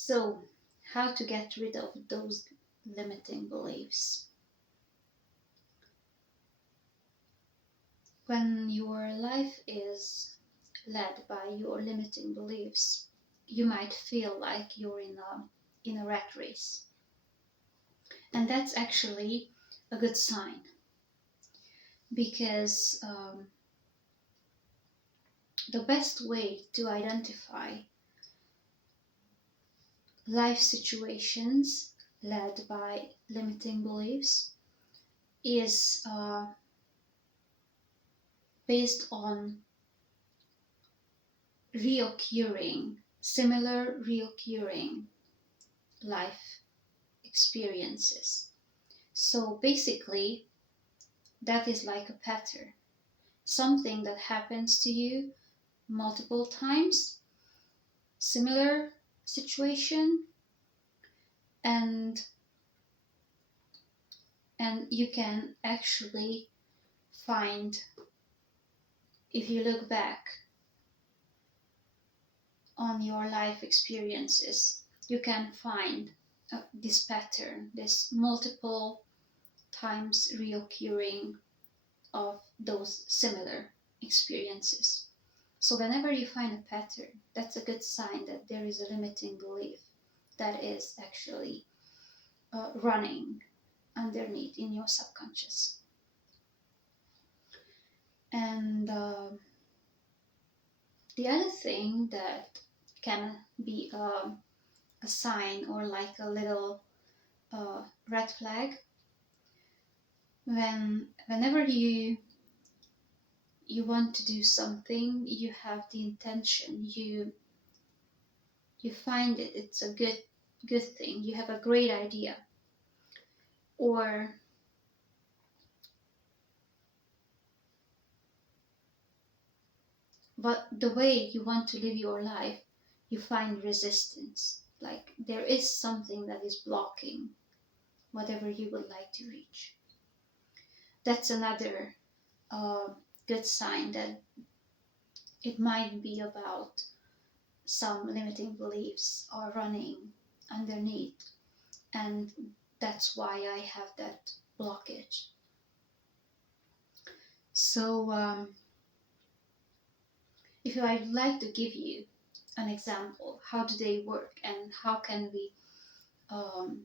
So, how to get rid of those limiting beliefs? When your life is led by your limiting beliefs, you might feel like you're in a rat race. And that's actually a good sign, because the best way to identify life situations led by limiting beliefs is based on similar reoccurring life experiences. So basically, that is like a pattern, something that happens to you multiple times, similar situation, and you can actually find, if you look back on your life experiences, you can find this pattern, this multiple times reoccurring of those similar experiences. So whenever you find a pattern, that's a good sign that there is a limiting belief that is actually running underneath in your subconscious. And the other thing that can be a sign or like a little red flag, whenever you want to do something, you have the intention, you find it's a good thing, you have a great idea, or but the way you want to live your life, you find resistance, like there is something that is blocking whatever you would like to reach. That's another uh, good sign that it might be about some limiting beliefs are running underneath, and that's why I have that blockage. So if I'd like to give you an example, how do they work and how can we um,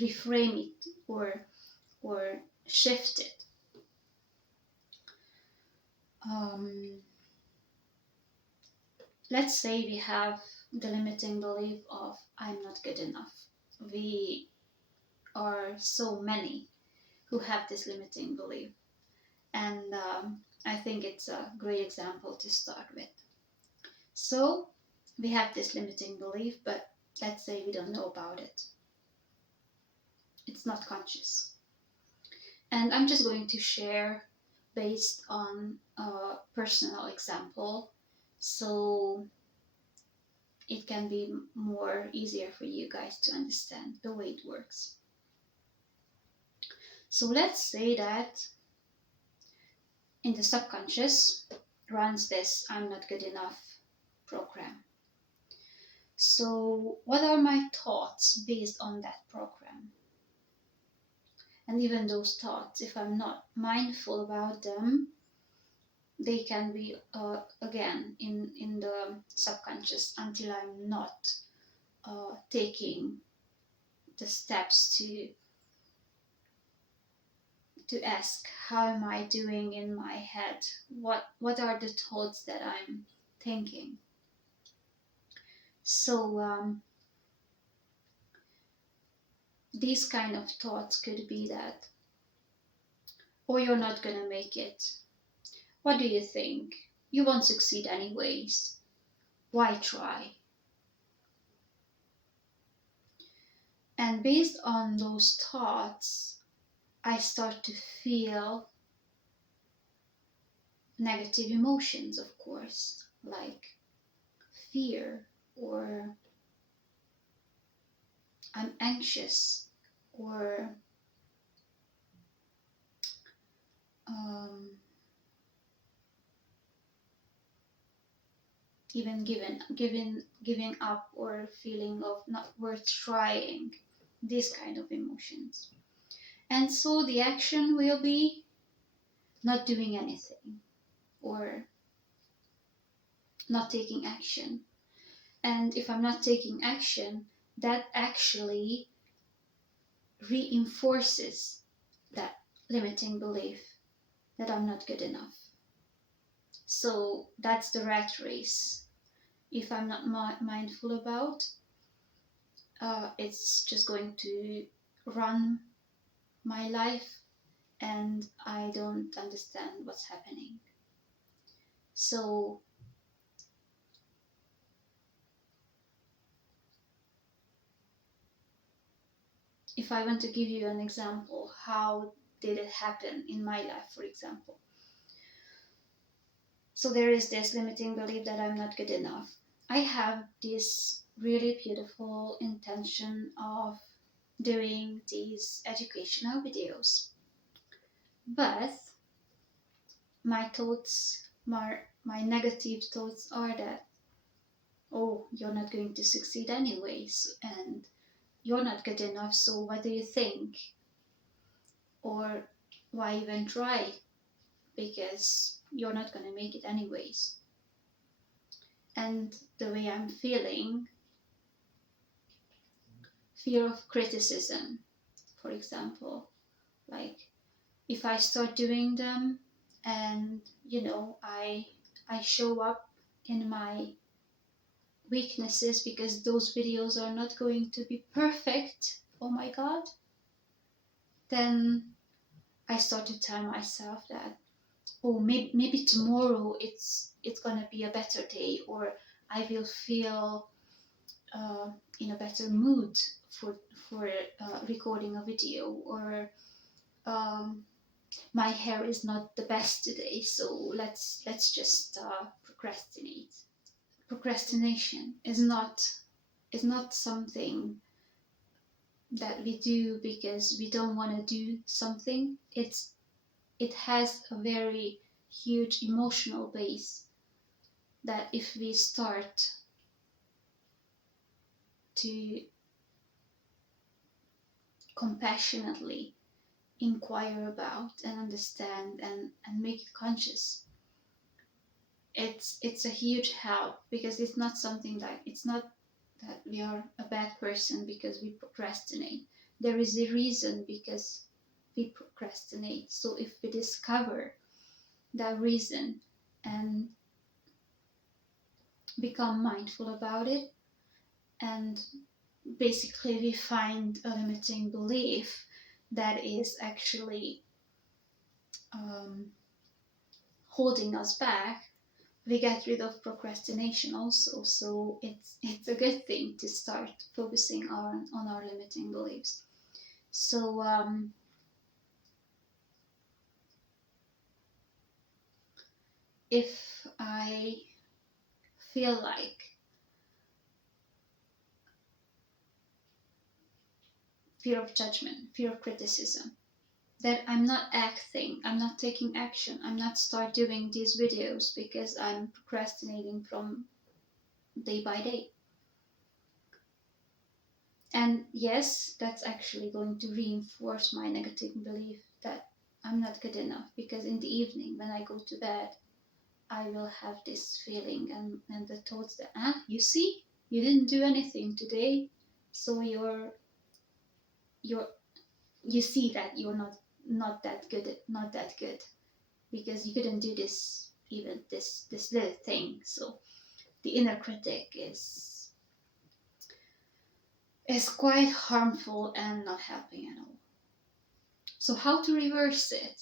reframe it or shift it? Um, let's say we have the limiting belief of I'm not good enough. We are so many who have this limiting belief, and I think it's a great example to start with. So we have this limiting belief, but let's say we don't know about it. It's not conscious. And I'm just going to share based on a personal example, so it can be more easier for you guys to understand the way it works. So let's say that in the subconscious runs this I'm not good enough program. So what are my thoughts based on that program? And even those thoughts, if I'm not mindful about them, they can be again in the subconscious until I'm not taking the steps to ask how am I doing in my head, what are the thoughts that I'm thinking. So these kind of thoughts could be that, or you're not gonna make it, what do you think, you won't succeed anyways, why try? And based on those thoughts, I start to feel negative emotions, of course, like fear, or I'm anxious, or um, even giving up, or feeling of not worth trying, these kind of emotions. And so the action will be not doing anything, or not taking action. And if I'm not taking action, that actually reinforces that limiting belief that I'm not good enough. So that's the rat race. If I'm not mindful about, it's just going to run my life, and I don't understand what's happening. So if I want to give you an example, how did it happen in my life, for example? So there is this limiting belief that I'm not good enough. I have this really beautiful intention of doing these educational videos, but my thoughts, my negative thoughts are that, oh, you're not going to succeed anyways, and you're not good enough, so what do you think? Or why even try? Because you're not going to make it anyways. And the way I'm feeling, fear of criticism, for example, like if I start doing them, and I show up in my weaknesses, because those videos are not going to be perfect, oh my god, then I start to tell myself that, oh, maybe tomorrow it's gonna be a better day, or I will feel in a better mood for recording a video, or um, my hair is not the best today, so let's just procrastinate. Procrastination is not something that we do because we don't want to do something. It has a very huge emotional base, that if we start to compassionately inquire about and understand, and make it conscious, it's a huge help, because it's not something that, it's not that we are a bad person because we procrastinate. There is a reason because we procrastinate. So if we discover that reason and become mindful about it, and basically we find a limiting belief that is actually holding us back, we get rid of procrastination also. So it's a good thing to start focusing on our limiting beliefs. So if I feel like fear of judgment, fear of criticism, that I'm not acting, I'm not taking action, I'm not start doing these videos because I'm procrastinating from day by day. And yes, that's actually going to reinforce my negative belief that I'm not good enough, because in the evening when I go to bed, I will have this feeling and the thoughts that, you see, you didn't do anything today, so you're you see that you're not that good, because you couldn't do this, even this little thing. So the inner critic is quite harmful and not helping at all. So how to reverse it?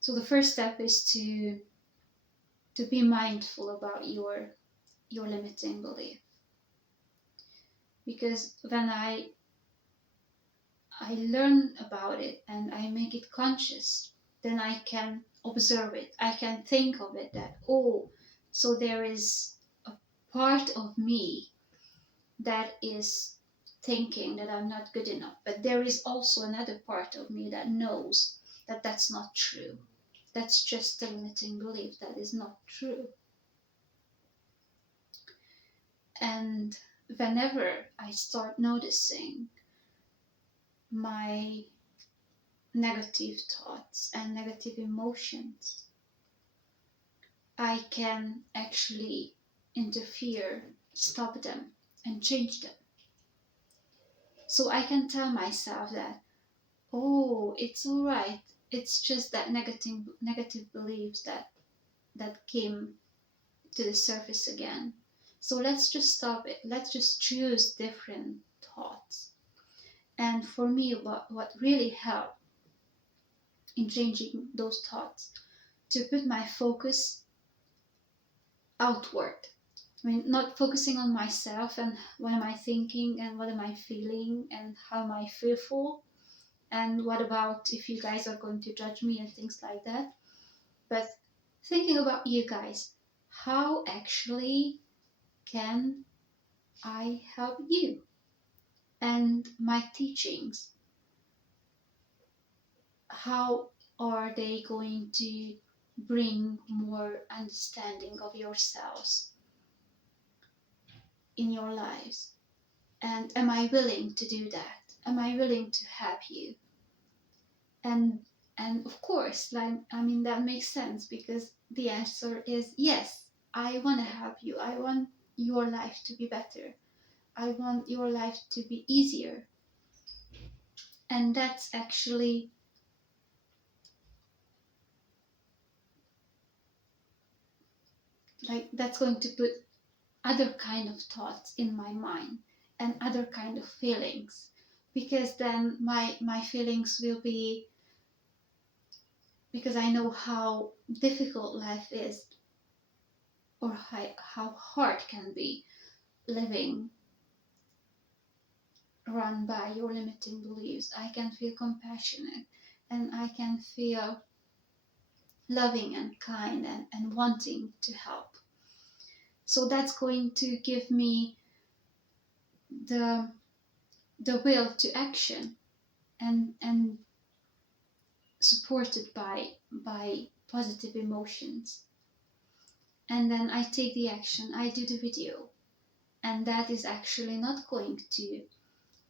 So the first step is to be mindful about your limiting belief, because when I learn about it and I make it conscious, then I can observe it. I can think of it that, oh, so there is a part of me that is thinking that I'm not good enough. But there is also another part of me that knows that that's not true. That's just a limiting belief, that is not true. And whenever I start noticing my negative thoughts and negative emotions, I can actually interfere, stop them, and change them. So I can tell myself that, oh, it's all right. It's just that negative beliefs that came to the surface again. So let's just stop it. Let's just choose different thoughts. And for me, what really helped in changing those thoughts, to put my focus outward. I mean, not focusing on myself and what am I thinking and what am I feeling and how am I fearful and what about if you guys are going to judge me and things like that. But thinking about you guys, how actually can I help you? And my teachings, how are they going to bring more understanding of yourselves in your lives? And am I willing to do that? Am I willing to help you? And and of course, like, I mean, that makes sense because the answer is yes. I want to help you. I want your life to be better. I want your life to be easier. And that's actually, like, that's going to put other kind of thoughts in my mind and other kind of feelings, because then my feelings will be, because I know how difficult life is, or how hard can be living run by your limiting beliefs. I can feel compassionate and I can feel loving and kind and wanting to help. So that's going to give me the the will to action, and supported by positive emotions. And then I take the action, I do the video, and that is actually not going to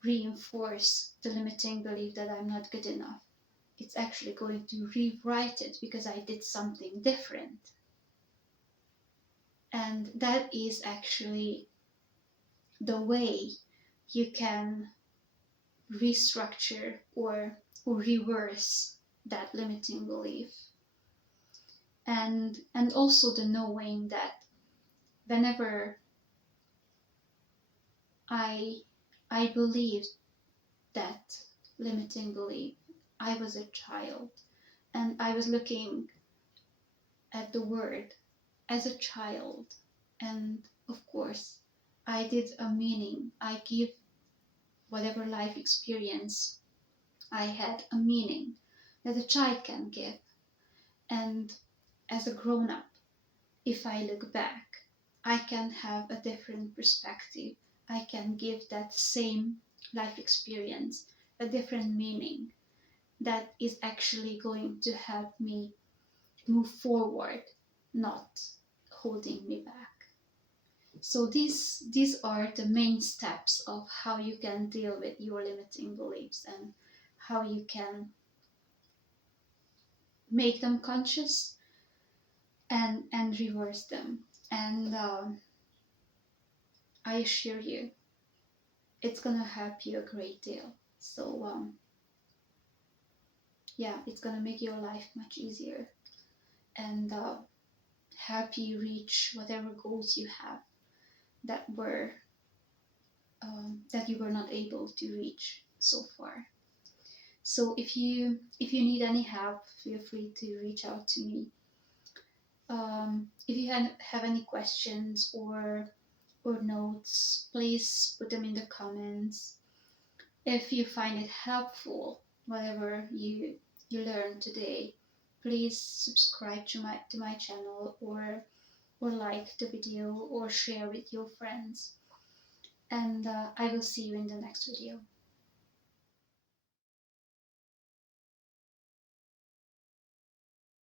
reinforce the limiting belief that I'm not good enough. It's actually going to rewrite it because I did something different. And that is actually the way you can restructure or reverse that limiting belief. And also the knowing that whenever I I believed that limiting belief, I was a child and I was looking at the word as a child. And of course, I did a meaning. I give whatever life experience I had a meaning that a child can give. And as a grown up, if I look back, I can have a different perspective. I can give that same life experience a different meaning that is actually going to help me move forward, not holding me back. So these are the main steps of how you can deal with your limiting beliefs and how you can make them conscious and reverse them. And I assure you, it's gonna help you a great deal. So yeah, it's gonna make your life much easier and help you reach whatever goals you have that were that you were not able to reach so far. So if you need any help, feel free to reach out to me. If you have any questions or notes, please put them in the comments. If you find it helpful, whatever you learned today, please subscribe to my channel or like the video or share with your friends. And I will see you in the next video.